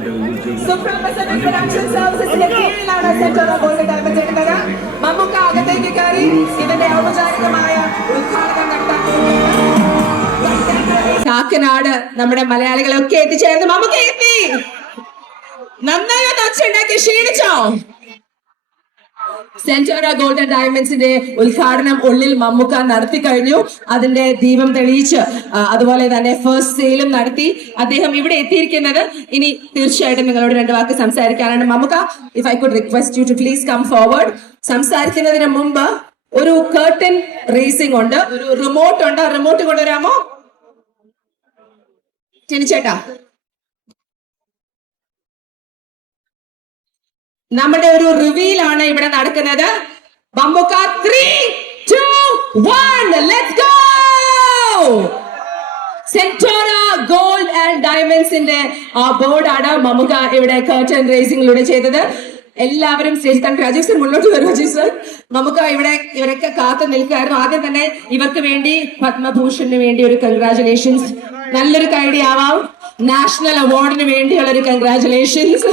Supreme Pacific Production Services കീഴിലാണ് സെന്റോറ golden diamonds എടുത്തത്. മമ്മൂക്ക അകത്തേക്ക് കയറി ഇതിന്റെ ഔപചാരികമായ ഉദ്ഘാടനം നടത്താൻ കാക്കനാട് നമ്മുടെ മലയാളികളൊക്കെ എത്തിച്ചേർന്ന് മമ്മൂക്ക എത്തി. നന്നായി ഒന്ന് ഒച്ചുണ്ടാക്കി ക്ഷീണിച്ചോ? സെന്റോറ ഗോൾഡൻ ഡയമണ്ട്സിന്റെ ഉദ്ഘാടനം ഉള്ളിൽ മമ്മൂക്ക നടത്തി കഴിഞ്ഞു. അതിന്റെ ദീപം തെളിയിച്ച് അതുപോലെ തന്നെ ഫസ്റ്റ് സെയിലും നടത്തി അദ്ദേഹം ഇവിടെ എത്തിയിരിക്കുന്നത്. ഇനി തീർച്ചയായിട്ടും നിങ്ങളോട് രണ്ട് വാക്ക് സംസാരിക്കാനാണ്. Mammukka, if I could request you to please come forward. സംസാരിക്കുന്നതിന് മുമ്പ് ഒരു കർട്ടൻ റേസിംഗ് ഉണ്ട്, ഒരു റിമോട്ട് ഉണ്ട്. റിമോട്ട് കൊണ്ടുവരാമോ ടിനിച്ചേട്ടാ? നമ്മുടെ ഒരു റിവീലാണ് ഇവിടെ നടക്കുന്നത്. Mammukka 3, 2, 1 let's go. Centora gold and ഡയമണ്ട്സിന്റെ ആ ബോർഡാണ് മമ്മൂക്ക ഇവിടെ കർട്ടൻ റേസിംഗിലൂടെ ചെയ്തത്. എല്ലാവരും സ്റ്റേജിൽ തന്നെ. രാജീവ് സർ മുന്നോട്ട് വരും. രാജീവ് സർ, നമുക്ക് ഇവരൊക്കെ കാത്തു നിൽക്കുകയായിരുന്നു. ആദ്യം തന്നെ ഇവർക്ക് വേണ്ടി പത്മഭൂഷണിന് വേണ്ടി ഒരു കൺഗ്രാചുലേഷൻസ്. നല്ലൊരു കൈഡി ആവാം. നാഷണൽ അവാർഡിന് വേണ്ടിയുള്ള ഒരു congratulations.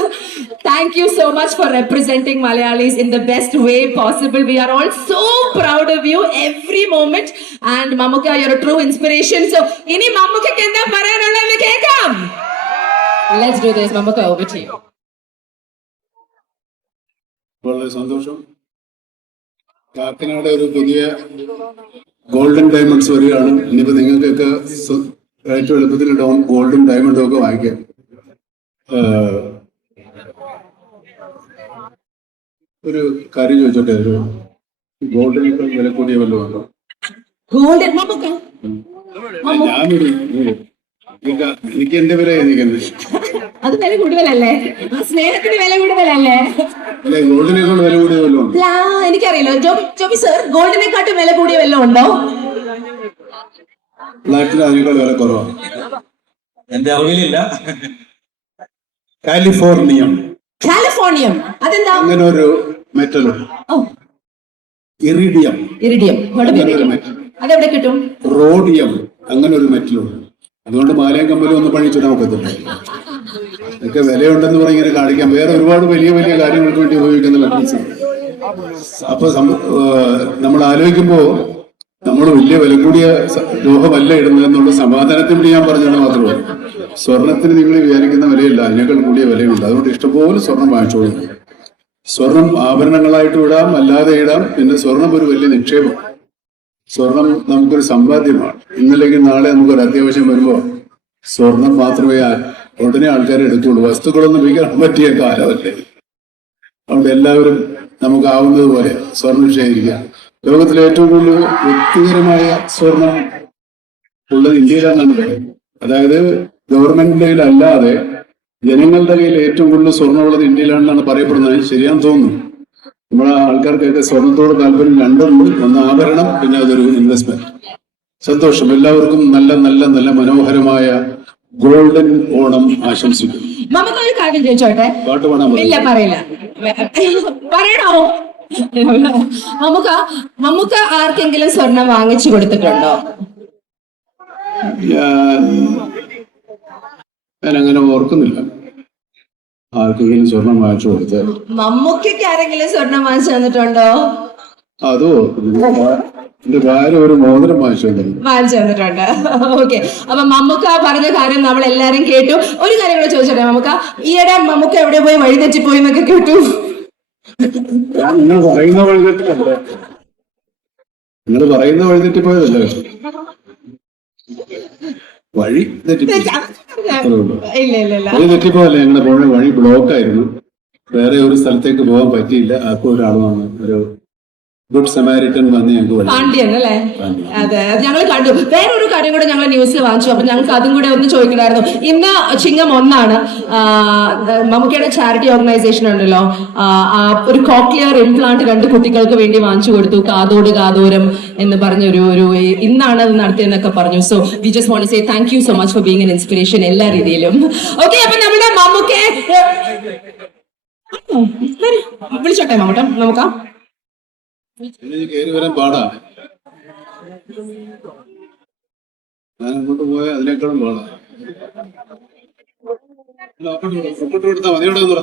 Thank you so much for representing Malayalis in the best way possible. We are all so proud of you every moment. And Mammuka, you're a true inspiration. So, ini Mammuka kenda parayanulladenu kekam. Let's do this. Mammuka, over to you. വളരെ സന്തോഷം. കാക്കനാട് ഒരു പുതിയ golden diamonds വരികയാണ്. ഇനിയിപ്പോൾ നിങ്ങൾക്കൊക്കെ ഏറ്റവും എളുപ്പത്തിൽ ഗോൾഡും ഡയമണ്ടും ഒക്കെ വാങ്ങിക്കാം. ഒരു കാര്യം ചോദിച്ചോട്ടെ, ഒരു ഗോൾഡിനേക്കാൾ വില കൂടിയ വല്ലതും ഉണ്ടോ? ഞാനൊരു എനിക്ക് എന്റെ വില അത് വില കൂടുതലല്ലേ? സ്നേഹത്തിന് വില കൂടുതലല്ലേ? അല്ലെ, ഗോൾഡിനേക്കാൾ വില കൂടിയ വല്ലതും ഉണ്ടോ? എനിക്കറിയില്ല. ജോബി സർ, ഗോൾഡിനെക്കാട്ടും വില കൂടിയ വല്ലതും ഉണ്ടോ? ബ്ലാക്കിന് അതിനേക്കാൾ വില കുറവാണ്. എന്റെ അറിവിലില്ല. കാലിഫോർണിയം അതെന്താ? അങ്ങനെ ഒരു മെറ്റൽ. ഇറിഡിയം അതെവിടെ കിട്ടും? റോഡിയം അങ്ങനെ ഒരു മെറ്റലുണ്ട്. അതുകൊണ്ട് മാലയും കമ്പലും ഒന്നും പണിച്ചിടാൻ ഒക്കത്തില്ല. ഇതൊക്കെ വിലയുണ്ടെന്ന് പറഞ്ഞ് ഇങ്ങനെ കാണിക്കാം. വേറെ ഒരുപാട് വലിയ വലിയ കാര്യങ്ങൾക്ക് വേണ്ടി ഉപയോഗിക്കുന്ന മെറ്റൽസ്. അപ്പൊ നമ്മൾ ആലോചിക്കുമ്പോ നമ്മൾ വലിയ വില കൂടിയ ലോഹമല്ല ഇടുന്നതെന്നുള്ള സമാധാനത്തിന് ഞാൻ പറഞ്ഞത് മാത്രമേ ഉള്ളൂ. സ്വർണത്തിന് നിങ്ങൾ വിചാരിക്കുന്ന വിലയില്ല, അതിനേക്കാൾ കൂടിയ വിലയുണ്ട്. അതുകൊണ്ട് ഇഷ്ടംപോലെ സ്വർണം വാങ്ങിച്ചോളൂ. സ്വർണം ആഭരണങ്ങളായിട്ട് ഇടാം, അല്ലാതെ ഇടാം. പിന്നെ സ്വർണം ഒരു വലിയ നിക്ഷേപം. സ്വർണം നമുക്കൊരു സമ്പാദ്യമാണ്. ഇന്നല്ലെങ്കിൽ നാളെ നമുക്കൊരു അത്യാവശ്യം വരുമ്പോൾ സ്വർണം മാത്രമേ ഉടനെ ആൾക്കാരെ എടുക്കുള്ളൂ. വസ്തുക്കളൊന്നും വിൽക്കാൻ പറ്റിയ കാലമല്ലേ. അതുകൊണ്ട് എല്ലാവരും നമുക്കാവുന്നത് പോലെ സ്വർണം ശേഖരിക്കാം. ലോകത്തിലെ ഏറ്റവും കൂടുതൽ വ്യക്തിപരമായ സ്വർണം ഉള്ളത് ഇന്ത്യയിലാണെന്നാണ് പറയുന്നത്. അതായത് ഗവൺമെന്റിന്റെ കയ്യിലല്ലാതെ ജനങ്ങളുടെ കയ്യിൽ ഏറ്റവും കൂടുതൽ സ്വർണ്ണമുള്ളത് ഇന്ത്യയിലാണെന്നാണ് പറയപ്പെടുന്നത്. ശരിയാന്ന് തോന്നുന്നു. നമ്മളെ ആൾക്കാർക്കൊക്കെ സ്വർണത്തോട് താല്പര്യം രണ്ടുണ്ട്. ഒന്ന് ആഭരണം, പിന്നെ അതൊരു ഇൻവെസ്റ്റ്മെന്റ്. സന്തോഷം. എല്ലാവർക്കും നല്ല നല്ല നല്ല മനോഹരമായ ഗോൾഡൻ ഓണം ആശംസിക്കുന്നു. ഒരു കാര്യം ചോദിച്ചോട്ടെ? പാട്ട് പാടാൻ ഇല്ല, പറയില്ല. പറയണോ? മമ്മൂക്ക ആർക്കെങ്കിലും സ്വർണം വാങ്ങിച്ചു കൊടുത്തിട്ടുണ്ടോ? ഞാൻ അങ്ങനെ ഓർക്കുന്നില്ല ആർക്കെങ്കിലും സ്വർണം വാങ്ങിച്ചു കൊടുത്ത്. മമ്മൂക്കയ്ക്ക് ആരെങ്കിലും സ്വർണം വാങ്ങിച്ചു തന്നിട്ടുണ്ടോ? അതോ, എന്റെ ഭാര്യ ഒരു മോതിരം വാങ്ങിച്ചു തന്നിട്ടുണ്ട്. ഓക്കെ, അപ്പൊ മമ്മൂക്ക പറഞ്ഞ കാര്യം നമ്മൾ എല്ലാരും കേട്ടു. ഒരു കാര്യം കൂടെ ചോദിച്ചോട്ടെ മമ്മൂക്ക? ഈയിടെ മമ്മൂക്ക എവിടെ പോയി വഴിതെറ്റിപ്പോയി എന്നൊക്കെ കേട്ടു. നിങ്ങൾ പറയുന്ന വഴിതെറ്റിപ്പോയതല്ലേ? വഴി തെറ്റിപ്പോയല്ലേ? ഞങ്ങളുടെ പോയ വഴി ബ്ലോക്കായിരുന്നു. വേറെ ഒരു സ്ഥലത്തേക്ക് പോകാൻ പറ്റിയില്ല. അപ്പോൾ ഒരാൾ വന്നു, ഒരു ഗുഡ് സമാരിറ്റൻ വന്ന് ഞങ്ങൾക്ക് പാണ്ഡ്യൻ അല്ലേ? അതെ, ഞങ്ങൾ കണ്ടു. വേറൊരു കാര്യം കൂടെ ഞങ്ങൾ ന്യൂസിൽ വാങ്ങിച്ചു. അപ്പൊ ഞങ്ങൾക്ക് അതും കൂടെ ഒന്ന് ചോദിക്കണമായിരുന്നു. ഇന്ന് ചിങ്ങം 1 മമ്മൂക്കയുടെ ചാരിറ്റി ഓർഗനൈസേഷൻ ഉണ്ടല്ലോ, ഒരു കോക്ലിയർ ഇംപ്ലാന്റ് 2 കുട്ടികൾക്ക് വേണ്ടി വാങ്ങിച്ചു കൊടുത്തു. കാതോരം എന്ന് പറഞ്ഞൊരു ഇന്നാണ് അത് നടത്തിയെന്നൊക്കെ പറഞ്ഞു. So we just want to say thank you so much for being an inspiration എല്ലാ രീതിയിലും. ഓക്കെ, അപ്പൊ നമ്മുടെ മമ്മൂക്കയെ വിളിച്ചോട്ടെ മമ്മൂട്ട? നോക്കാം. കയറി വരാൻ പാടാ. ഞാൻ അങ്ങോട്ട് പോയാൽ അതിനേക്കാളും പാടാ. ഒപ്പിട്ട് കൊടുത്താൽ മതി. ഇവിടെ വന്നോ.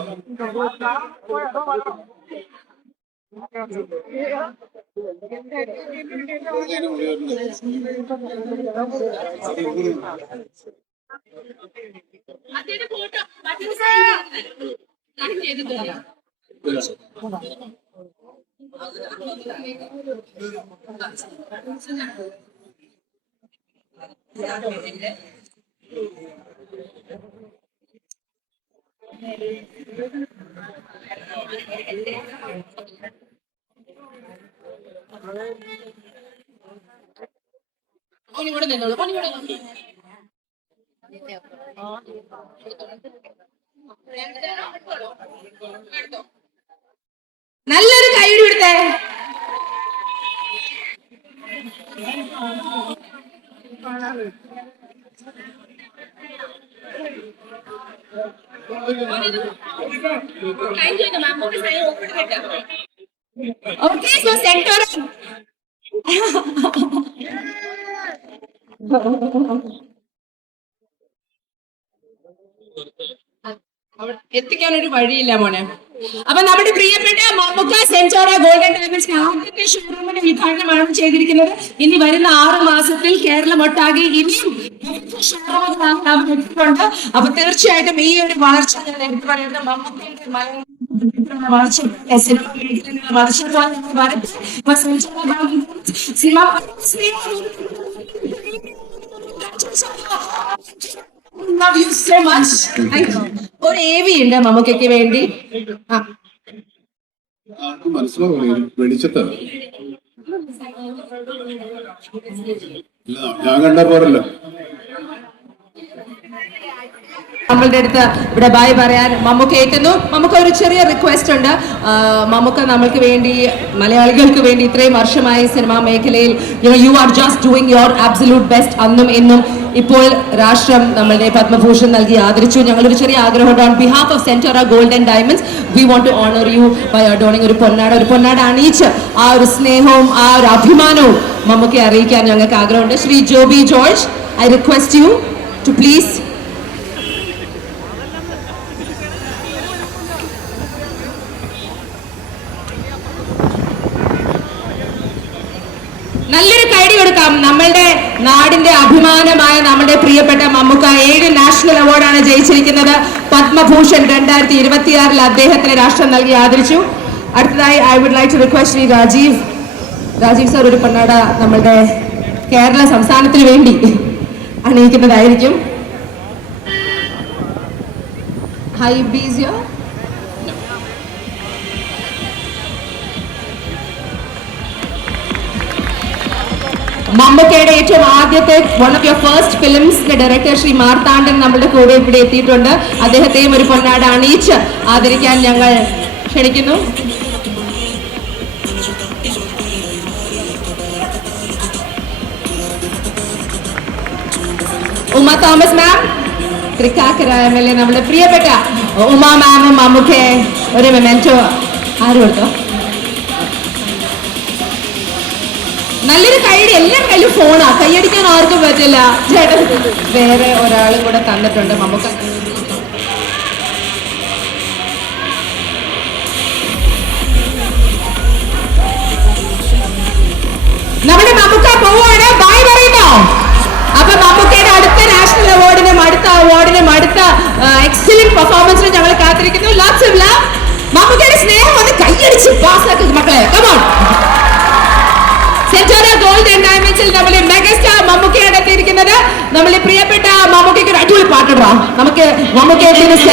നല്ലൊരു കൈയ്യടി കൊടുത്തേ. Okay, so center. എത്തിക്കാൻ ഒരു വഴിയില്ല മോനെ. അപ്പൊ നമ്മുടെ പ്രിയപ്പെട്ട മമ്മുക്ക സെന്റോറ ഗോൾഡൻ ഡയമണ്ട്സ് ആദ്യത്തെ ഷോറൂമിന്റെ ഉദ്ഘാടനമാണ് ചെയ്തിരിക്കുന്നത്. ഇനി വരുന്ന 6 മാസത്തിൽ കേരളം ഒട്ടാകെ ഇനിയും ഷോറൂമുകൾ എത്തിയിട്ടുണ്ട്. അപ്പൊ തീർച്ചയായിട്ടും ഈ ഒരു വളർച്ച ഞാൻ എടുത്തു പറയുന്നത് മമ്മൂക്കയുടെ വളർച്ച, സിനിമ മേഖലയിലുള്ള വളർച്ച പോലെ ഞങ്ങൾ വരട്ടെ. ഇപ്പൊ Love you so much. ഒരു AV ഉണ്ട് മമ്മൂക്കയ്ക്ക് വേണ്ടി. മനസ്സിലാവില്ല, വെളിച്ചത്താണ് ഞാൻ കണ്ട പോരല്ലോ. നമ്മളുടെ അടുത്ത് ഇവിടെ ബൈ പറയാൻ മമ്മൂക്ക എത്തുന്നു. നമുക്ക് ഒരു ചെറിയ റിക്വസ്റ്റ് ഉണ്ട്. മമ്മൂക്ക നമ്മൾക്ക് വേണ്ടി, മലയാളികൾക്ക് വേണ്ടി ഇത്രയും വർഷമായി സിനിമാ മേഖലയിൽ you are just doing your absolute best. അന്നും ഇന്നും ഇപ്പോൾ രാഷ്ട്രം നമ്മളുടെ പത്മഭൂഷൺ നൽകി ആദരിച്ചു. ഞങ്ങളൊരു ചെറിയ ആഗ്രഹമുണ്ട്. On behalf of Centora golden diamonds we want to honour you by adorning ഒരു പൊന്നാട അണിയിച്ച് ആ ഒരു സ്നേഹവും ആ ഒരു അഭിമാനവും മമ്മൂക്കെ അറിയിക്കാൻ ഞങ്ങൾക്ക് ആഗ്രഹമുണ്ട്. Shri Joby George, I request you to please. നല്ലൊരു കൈഡി കൊടുക്കാം. നമ്മളുടെ നാടിന്റെ അഭിമാനമായ നമ്മുടെ പ്രിയപ്പെട്ട മമ്മൂക്ക 7 നാഷണൽ അവാർഡാണ് ജയിച്ചിരിക്കുന്നത്. പത്മഭൂഷൺ 2026 അദ്ദേഹത്തിന് രാഷ്ട്രം നൽകി ആദരിച്ചു. അടുത്തതായി I would like to request Shri Rajeev sir ഒരു പൊന്നാട നമ്മളുടെ കേരള സംസ്ഥാനത്തിന് വേണ്ടി അണിയിക്കുന്നതായിരിക്കും. ഹൈ ബീസിയോ മമ്മൂക്കയുടെ ഏറ്റവും ആദ്യത്തെ വൺ ഓഫ് യുവർ ഫസ്റ്റ് ഫിലിംസിന്റെ ഡയറക്ടർ ശ്രീ മാർത്താണ്ഡൻ നമ്മുടെ കൂടെ ഇവിടെ എത്തിയിട്ടുണ്ട്. അദ്ദേഹത്തെയും ഒരു പൊന്നാട അണിയിച്ച് ആദരിക്കാൻ ഞങ്ങൾ ക്ഷണിക്കുന്നു. ഉമ തോമസ് മാം, തൃക്കാക്കര MLA, നമ്മുടെ പ്രിയപ്പെട്ട ഉമ മാമും മമ്മൂക്കയെ ഒരു മെമെന്റോ ആര് കൊടുത്തോ? നല്ലൊരു കൈയടി. എല്ലാവരും കയ്യിലും ഫോണാ, കൈയടിക്കാൻ ആർക്കും പറ്റില്ല. ചേട്ടൻ വേറെ ഒരാളും കൂടെ തന്നിട്ടുണ്ട് മമ്മൂക്ക. നമ്മുടെ മമ്മൂക്ക പോവാണ്, ബൈ പറയുന്നോ? അപ്പൊ മമ്മൂക്കയുടെ അടുത്ത നാഷണൽ അവാർഡിനും അടുത്ത എക്സലന്റ് പെർഫോമൻസിനും ഞങ്ങൾ കാത്തിരിക്കുന്നു. Lots of love. മമ്മൂക്കയുടെ സ്നേഹം ഒന്ന് കൈയടിച്ച് പാസ്സാക്കുക മക്കളെ. Come on. സെന്റോറ ഗോൾഡൻ ഡയമണ്ട്സിൽ നമ്മളെ മെഗാസ്റ്റാർ മമ്മൂക്കയാണ് എത്തിയിരിക്കുന്നത്. നമ്മളെ പ്രിയപ്പെട്ട മമ്മൂക്കയ്ക്ക് ഒരു അടിപൊളി പാട്ടിടാം. നമുക്ക് മമ്മൂക്കയെ സെലിബ്രേറ്റ്